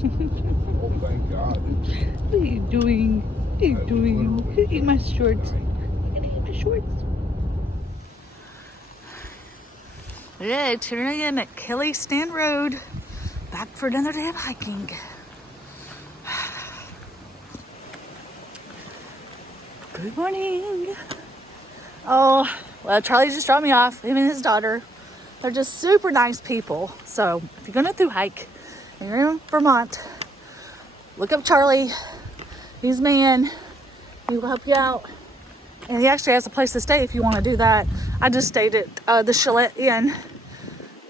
Oh, thank God. What are you doing? What are you doing? You can eat my shorts. You're gonna eat my shorts. Yeah, turning in at Kelly Stand Road. Back for another day of hiking. Good morning. Oh, well, Charlie just dropped me off, him and his daughter. They're just super nice people. So if you're gonna through hike and you're in Vermont, look up Charlie. He's a man. He will help you out. And he actually has a place to stay if you want to do that. I just stayed at the Chalet Inn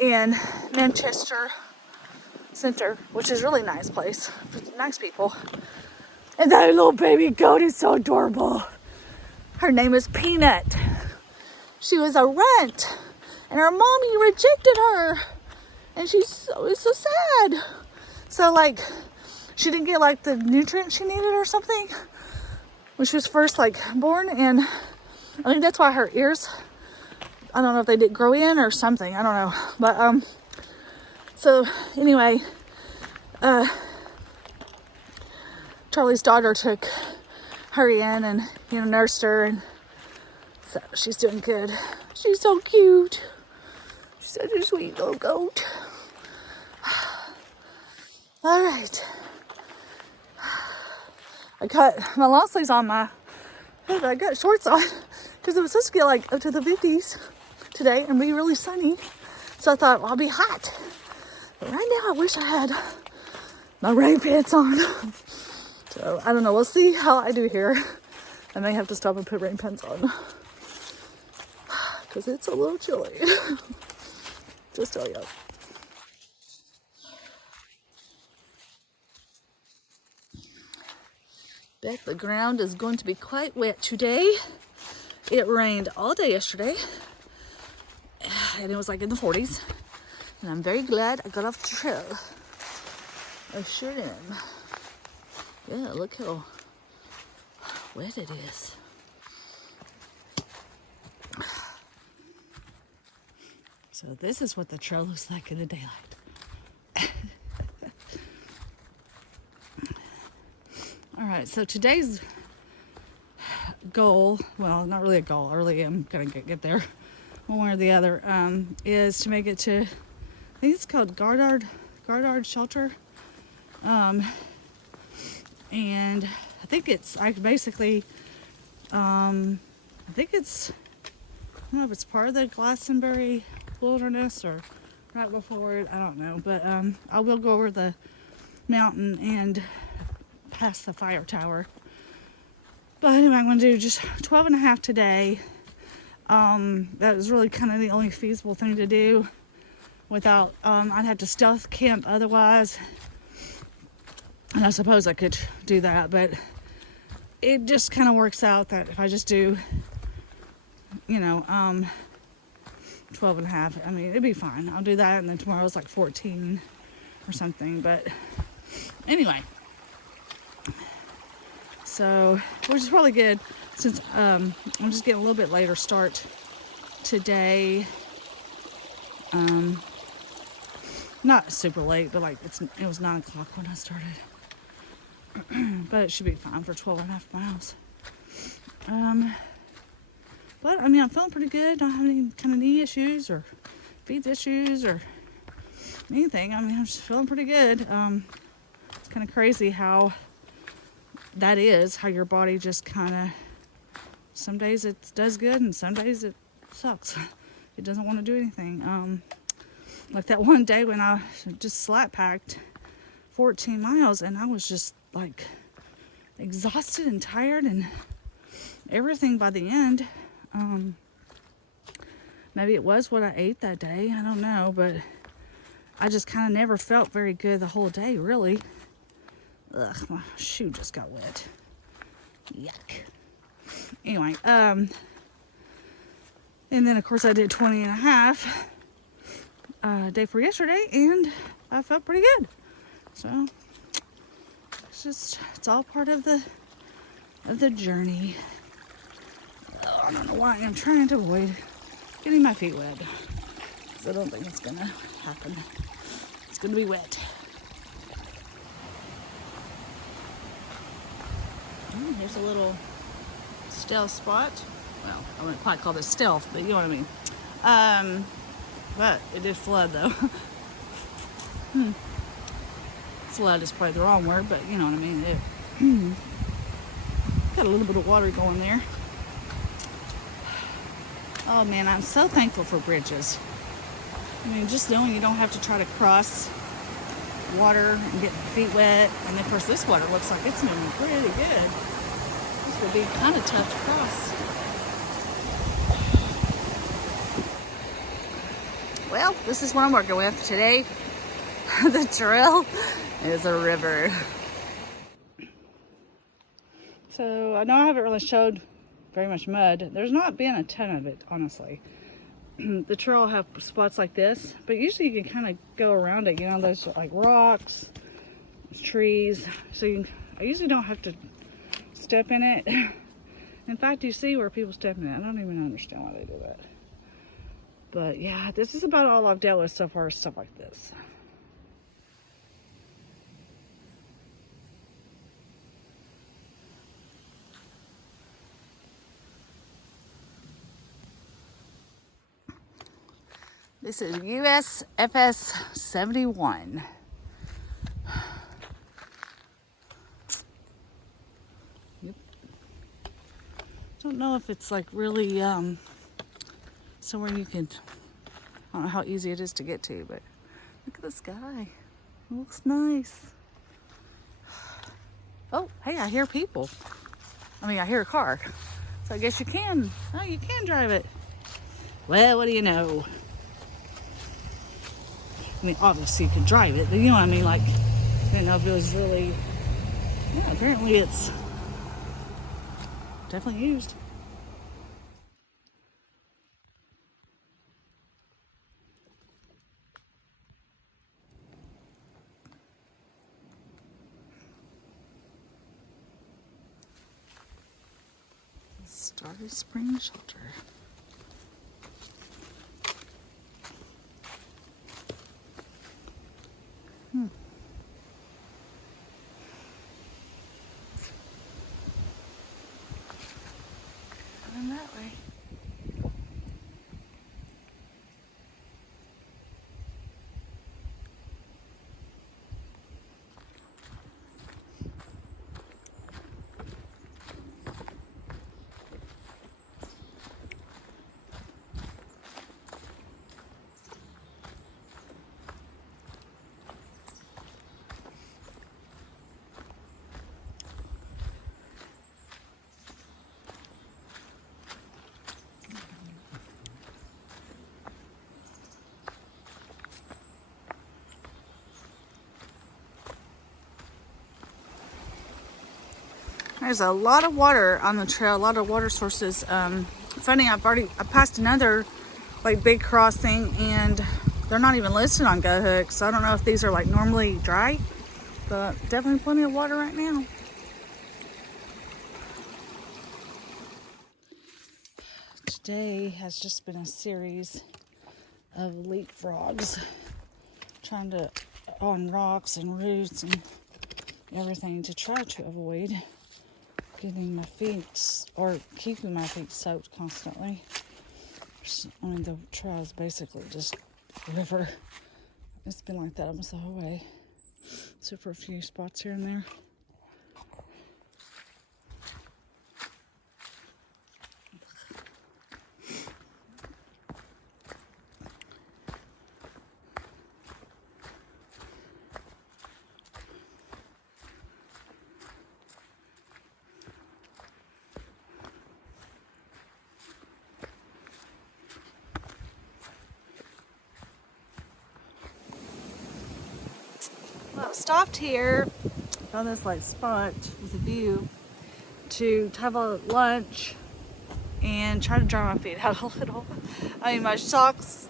in Manchester Center, which is a really nice place. Nice people. And that little baby goat is so adorable. Her name is Peanut. She was a runt, and her mommy rejected her. And it's so sad. So like, she didn't get like the nutrients she needed or something when she was first like born, and I think that's why her ears, I don't know if they didn't grow in or something, I don't know. But so anyway, Charlie's daughter took her in and nursed her, and so she's doing good. She's so cute. She's such a sweet little goat. All right. I cut my long sleeves on my head. I got shorts on because it was supposed to get like up to the 50s today and be really sunny. So I thought, well, I'll be hot. But right now I wish I had my rain pants on. So I don't know. We'll see how I do here. I may have to stop and put rain pants on because it's a little chilly. Just tell you. Bet the ground is going to be quite wet today. It rained all day yesterday, and it was like in the 40s. And I'm very glad I got off the trail. I sure am. Yeah, look how wet it is. So this is what the trail looks like in the daylight. All right, so today's goal, well, not really a goal, I really am gonna get there one way or the other, is to make it to, I think it's called Gardard Shelter. And I think it's, I don't know if it's part of the Glastonbury Wilderness or right before it, I don't know, but I will go over the mountain and past the fire tower. But anyway, I'm going to do just 12 and a half today. That is really kind of the only feasible thing to do without, I'd have to stealth camp otherwise. And I suppose I could do that, but it just kind of works out that if I just do, 12 and a half, I mean, it'd be fine. I'll do that, and then tomorrow's like 14 or something. But anyway, so, which is probably good since I'm just getting a little bit later start today. Not super late, but like it was 9 o'clock when I started. But it should be fine for 12 and a half miles. But I mean, I'm feeling pretty good. Don't have any kind of knee issues or feet issues or anything. I mean, I'm just feeling pretty good. It's kind of crazy how that is, how your body just kind of, some days it does good and some days it sucks. It doesn't want to do anything. Like that one day when I just slap packed 14 miles and I was just like exhausted and tired and everything by the end. Maybe it was what I ate that day, I don't know, but I just kind of never felt very good the whole day, really. Ugh, my shoe just got wet. Yuck. Anyway, and then of course I did 20 and a half day for yesterday, and I felt pretty good. So it's all part of the journey. Oh, I don't know why I'm trying to avoid getting my feet wet, because I don't think it's gonna happen. It's gonna be wet. Here's a little stealth spot. Well, I wouldn't quite call this stealth, but you know what I mean. But it did flood though. Flood is probably the wrong word, but you know what I mean. It got a little bit of water going there. Oh man, I'm so thankful for bridges. I mean, just knowing you don't have to try to cross water and get feet wet. And of course this water looks like it's moving pretty good. This would be kind of tough to cross. Well, this is what I'm working with today. The trail is a river. So I know I haven't really showed very much mud. There's not been a ton of it, honestly. The trail will have spots like this, but usually you can kind of go around it. You know, there's like rocks, trees, so I usually don't have to step in it. In fact, you see where people step in it. I don't even understand why they do that. But yeah, this is about all I've dealt with so far, stuff like this. This is USFS 71. Yep. Don't know if it's like really somewhere you can, I don't know how easy it is to get to, but look at the sky. It looks nice. Oh, hey, I hear people. I mean, I hear a car. So I guess you can. Oh, you can drive it. Well, what do you know? I mean, obviously you can drive it, but you know what I mean? Like, I didn't know if it was really, yeah, apparently it's definitely used. Starry Spring Shelter. Coming that way. There's a lot of water on the trail, a lot of water sources. Funny, I passed another like big crossing and they're not even listed on GoHook, so I don't know if these are like normally dry, but definitely plenty of water right now. Today has just been a series of leapfrogs, trying to on rocks and roots and everything to try to avoid getting my feet or keeping my feet soaked constantly. I mean, the trail is basically just a river. It's been like that almost the whole way, except for a few spots here and there. Well, I stopped here, found this like spot with a view to have a lunch and try to dry my feet out a little. I mean, my socks,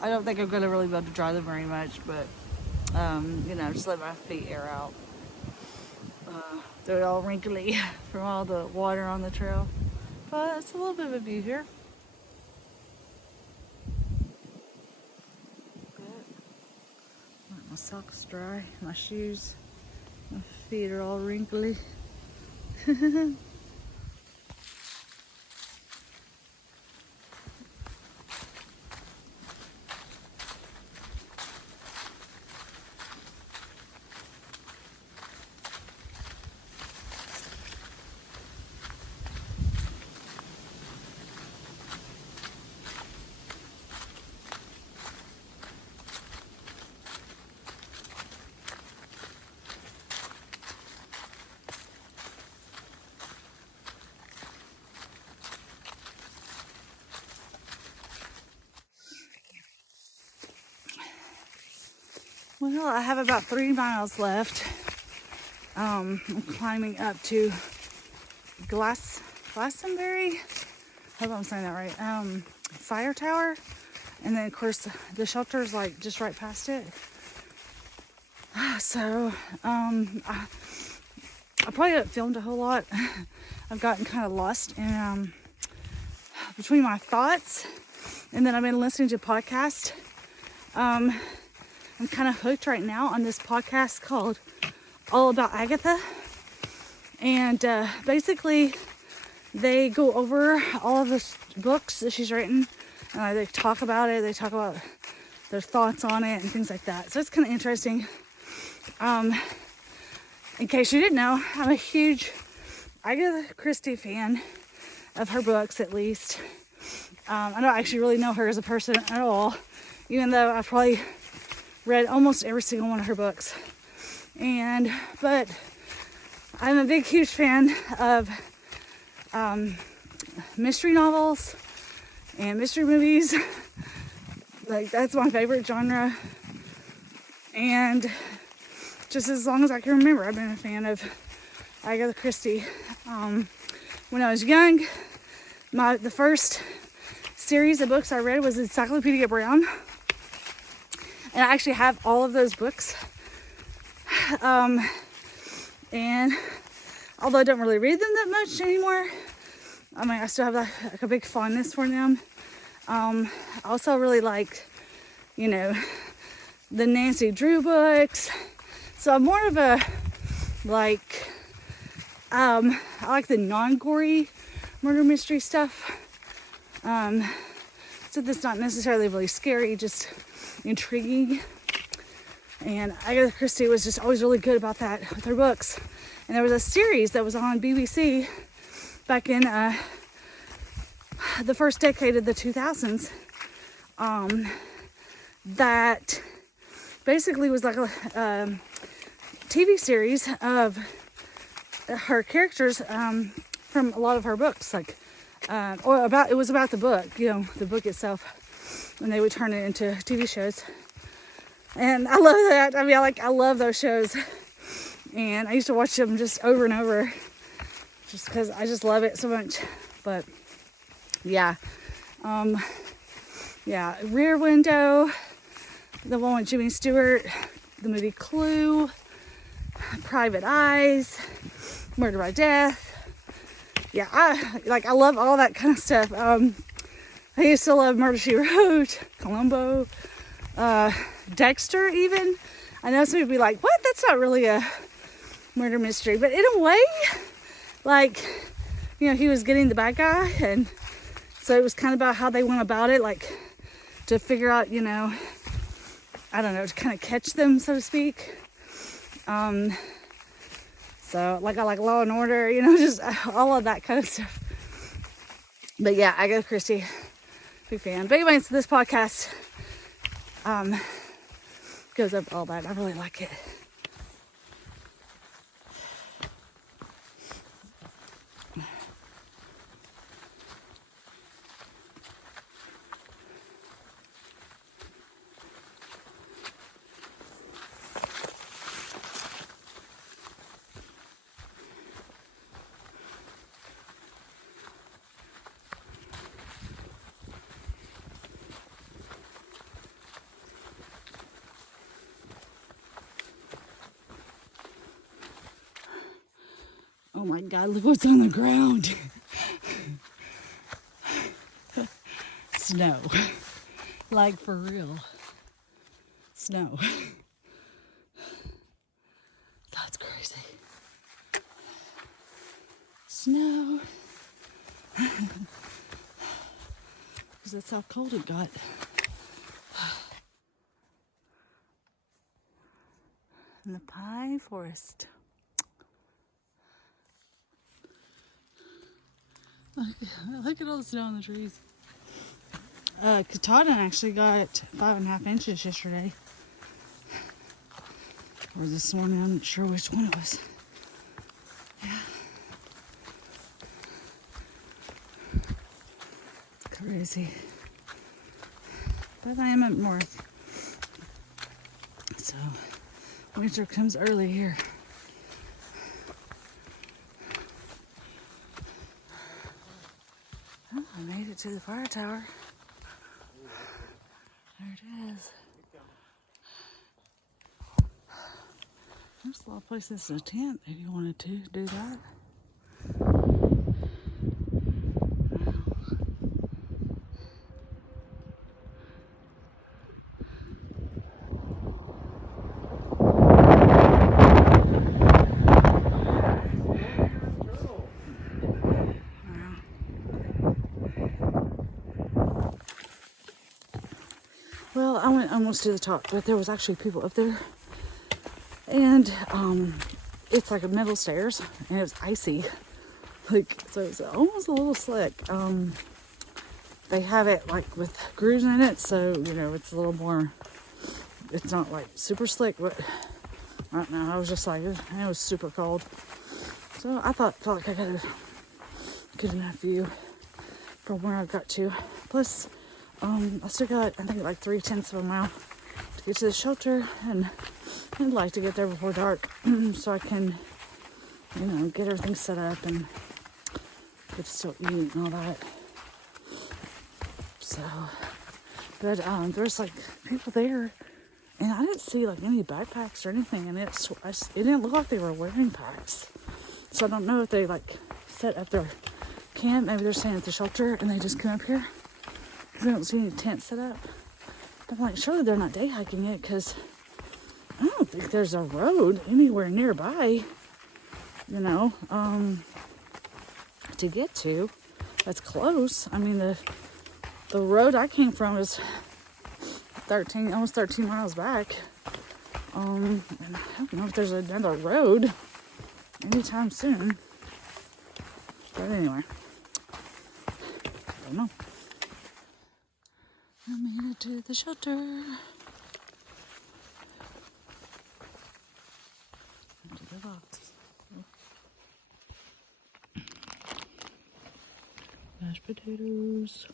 I don't think I'm gonna really be able to dry them very much, but you know, just let my feet air out. They're all wrinkly from all the water on the trail, but it's a little bit of a view here. Let my socks dry, my shoes, my feet are all wrinkly. Well, I have about 3 miles left. I'm climbing up to Glastonbury. I hope I'm saying that right. Fire tower. And then, of course, the shelter's like just right past it. So, I probably haven't filmed a whole lot. I've gotten kind of lost in between my thoughts. And then I've been listening to a podcast. I'm kind of hooked right now on this podcast called About Agatha. And basically, they go over all of the books that she's written. They talk about it. They talk about their thoughts on it and things like that. So it's kind of interesting. In case you didn't know, I'm a huge Agatha Christie fan of her books, at least. I don't actually really know her as a person at all, even though I've probably read almost every single one of her books. But I'm a big, huge fan of mystery novels and mystery movies. Like, that's my favorite genre. And just as long as I can remember, I've been a fan of Agatha Christie. When I was young, the first series of books I read was Encyclopedia Brown. And I actually have all of those books. And although I don't really read them that much anymore, I mean, I still have like a big fondness for them. I also really liked, the Nancy Drew books. So I'm more of a, I like the non-gory murder mystery stuff. So that's not necessarily really scary, just intriguing. And Agatha Christie was just always really good about that with her books. And there was a series that was on BBC back in the first decade of the 2000s that basically was like a TV series of her characters from a lot of her books, it was about the book, the book itself, and they would turn it into TV shows. And I love that. I mean, I love those shows, and I used to watch them just over and over, just because I just love it so much. But yeah, Rear Window, the one with Jimmy Stewart, the movie Clue, Private Eyes, Murder by Death. Yeah, I love all that kind of stuff. I used to love Murder, She Wrote, Columbo, Dexter even. I know some people be like, what? That's not really a murder mystery. But in a way, he was getting the bad guy. And so it was kind of about how they went about it, to figure out, I don't know, to kind of catch them, so to speak. So I like Law and Order, just all of that kind of stuff. But yeah, Agatha Christie, big fan. But anyway, so this podcast goes up all that. I really like it. Oh my God, look what's on the ground. Snow. Like for real. Snow. That's crazy. snow. Because that's how cold it got. In the pine forest. Look at all the snow on the trees. Katahdin actually got 5.5 inches yesterday. Or this morning, I'm not sure which one it was. Yeah. It's crazy. But I am up north. So, winter comes early here. Oh, I made it to the fire tower. There it is. There's a lot of places to tent if you wanted to do that. Well, I went almost to the top, but there was actually people up there. And it's like a metal stairs, and it was icy. Like, so it's almost a little slick. They have it like with grooves in it, so, you know, it's a little more, it's not like super slick, but I don't know. I was just like, it was super cold. So I felt like I got a good enough view from where I got to. Plus, I still got, I think, like 3/10 of a mile to get to the shelter, and I'd like to get there before dark so I can, you know, get everything set up and get to still eat and all that. So, but there's like people there, and I didn't see like any backpacks or anything, and it didn't look like they were wearing packs. So I don't know if they like set up their camp. Maybe they're staying at the shelter and they just come up here because I don't see any tents set up. I'm like, surely they're not day hiking it, because I don't think there's a road anywhere nearby, you know, to get to. That's close. I mean, the road I came from is almost 13 miles back. And I don't know if there's another road anytime soon. But anyway, I don't know. I made it to the shelter. Into the box. Mashed potatoes.